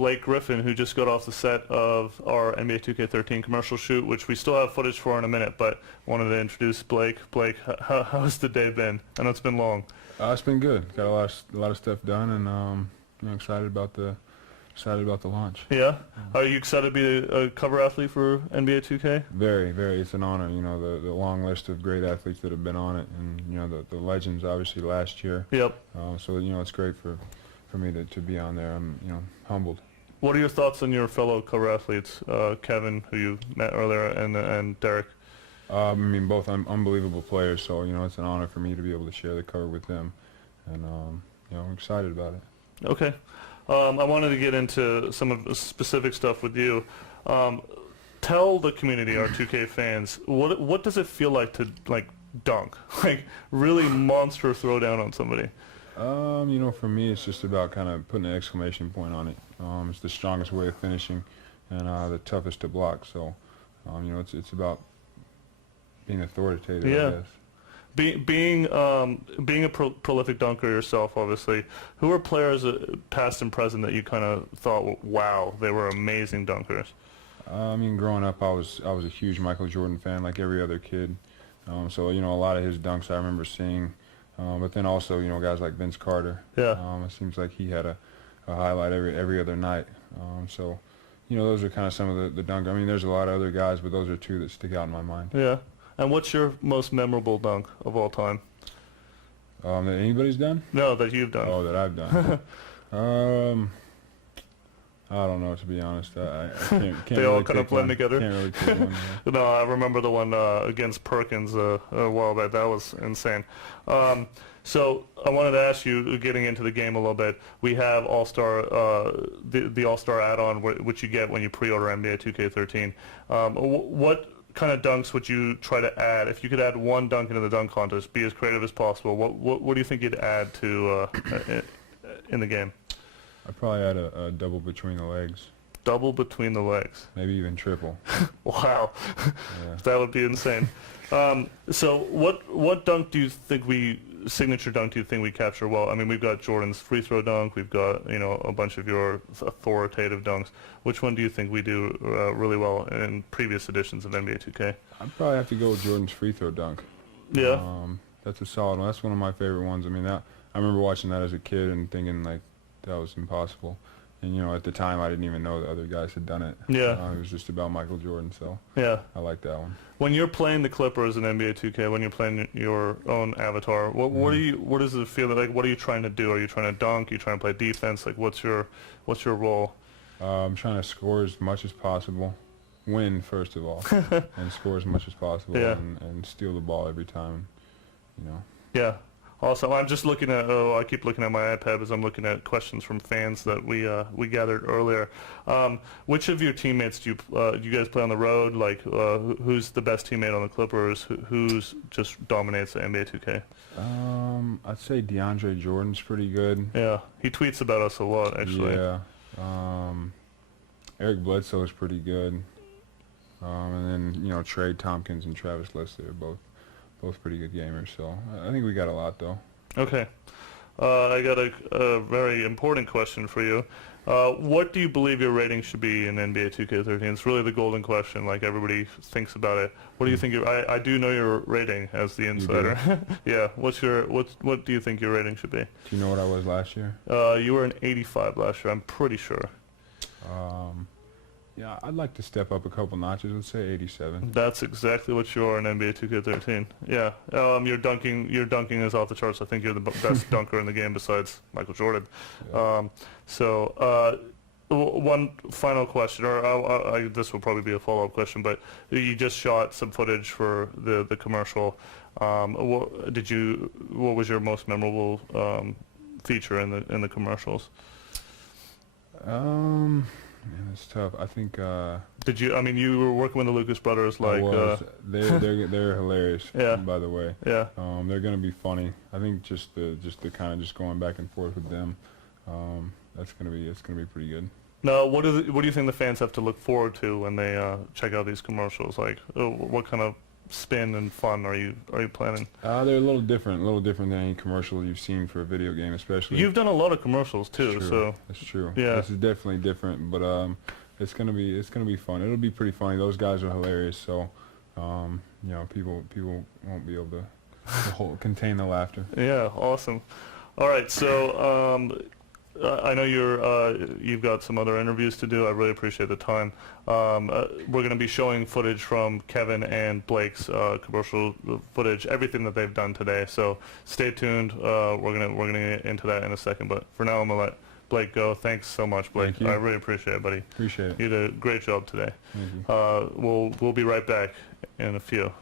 Blake Griffin, who just got off the set of our NBA 2K13 commercial shoot, which we still have footage for in a minute, but wanted to introduce Blake. Blake, how's the day been? I know it's been long. It's been good. Got a lot of stuff done, and excited about the launch. Yeah. Are you excited to be a cover athlete for NBA 2K? Very, very. It's an honor. You know, the long list of great athletes that have been on it, and you know the legends obviously last year. Yep. So you know it's great for me to be on there. I'm humbled. What are your thoughts on your fellow cover athletes, Kevin, who you met earlier, and Derek? I mean, both unbelievable players. So you know it's an honor for me to be able to share the cover with them, and I'm excited about it. Okay. I wanted to get into some of the specific stuff with you. Tell the community, our 2K fans, what does it feel like to dunk, really monster throwdown on somebody? For me, it's just about kind of putting an exclamation point on it. It's the strongest way of finishing, and the toughest to block. So, it's about being authoritative. Yeah. I guess. Being a prolific dunker yourself, obviously, who are players past and present that you kind of thought, wow, they were amazing dunkers? I mean, growing up, I was a huge Michael Jordan fan, like every other kid. So a lot of his dunks I remember seeing, but then also guys like Vince Carter. Yeah. It seems like he had a highlight every other night. So those are kind of some of the dunk. I mean, there's a lot of other guys, but those are two that stick out in my mind. Yeah. And what's your most memorable dunk of all time? That anybody's done? No, that you've done. Oh, that I've done. I don't know, to be honest. I can't they really all kind of blend one. together. Can't really pick one, yeah. No, I remember the one against Perkins a while back. That was insane. So I wanted to ask you, getting into the game a little bit, we have All-Star, the All-Star add-on, which you get when you pre-order NBA 2K13. What kind of dunks would you try to add? If you could add one dunk into the dunk contest, be as creative as possible, what do you think you'd add to in the game? I'd probably add a double between the legs. Double between the legs. Maybe even triple. Wow. Yeah. That would be insane. So what dunk do you think signature dunk do you think we capture well? I mean, we've got Jordan's free throw dunk, we've got a bunch of your authoritative dunks. Which one do you think we do really well in previous editions of NBA 2K? I'd probably have to go with Jordan's free throw dunk. Yeah. That's a solid one. That's one of my favorite ones. I mean, I remember watching that as a kid and thinking that was impossible. And at the time I didn't even know the other guys had done it. Yeah. It was just about Michael Jordan, so yeah, I like that one. When you're playing the Clippers in NBA 2K, when you're playing your own avatar, what does it feel like? What are you trying to do? Are you trying to dunk? Are you trying to play defense? Like, what's your role? I'm trying to score as much as possible, win first of all, and score as much as possible, yeah, and steal the ball every time. Yeah. Awesome. I'm just looking at. I keep looking at my iPad as I'm looking at questions from fans that we gathered earlier. Which of your teammates do you guys play on the road? Like, who's the best teammate on the Clippers? Who's just dominates the NBA 2K? I'd say DeAndre Jordan's pretty good. Yeah, he tweets about us a lot, actually. Yeah. Eric Bledsoe is pretty good. And then Trey Tompkins and Travis Leslie are both pretty good gamers, so I think we got a lot, though. Okay. I got a very important question for you. What do you believe your rating should be in NBA 2K13? It's really the golden question, like everybody thinks about it. What do you think I do know your rating as the insider. Yeah. What do you think your rating should be? Do you know what I was last year? You were an 85 last year, I'm pretty sure. Yeah, I'd like to step up a couple notches. Let's say 87. That's exactly what you are in NBA 2K13. Yeah. Your dunking is off the charts. I think you're the best dunker in the game besides Michael Jordan. Yeah. One final question, or this will probably be a follow-up question, but you just shot some footage for the commercial. What was your most memorable feature in the commercials? Man, it's tough. I think. Did you? I mean, you were working with the Lucas brothers, like. They're hilarious. Yeah. By the way. Yeah. They're gonna be funny. I think just the kind of just going back and forth with them. It's gonna be pretty good. Now, what do you think the fans have to look forward to when they check out these commercials? Like, what kind of spin and fun are you planning? They're a little different than any commercial you've seen for a video game, especially. You've done a lot of commercials too, True. so That's true. yeah. This is definitely different, but it's gonna be fun. It'll be pretty funny. Those guys are hilarious, so you know, people won't be able to contain the laughter. Yeah, awesome. All right, so I know you've got some other interviews to do. I really appreciate the time. We're going to be showing footage from Kevin and Blake's commercial footage, everything that they've done today. So stay tuned. We're gonna get into that in a second. But for now, I'm gonna let Blake go. Thanks so much, Blake. Thank you. I really appreciate it, buddy. Appreciate it. You did a great job today. Thank you. We'll be right back in a few.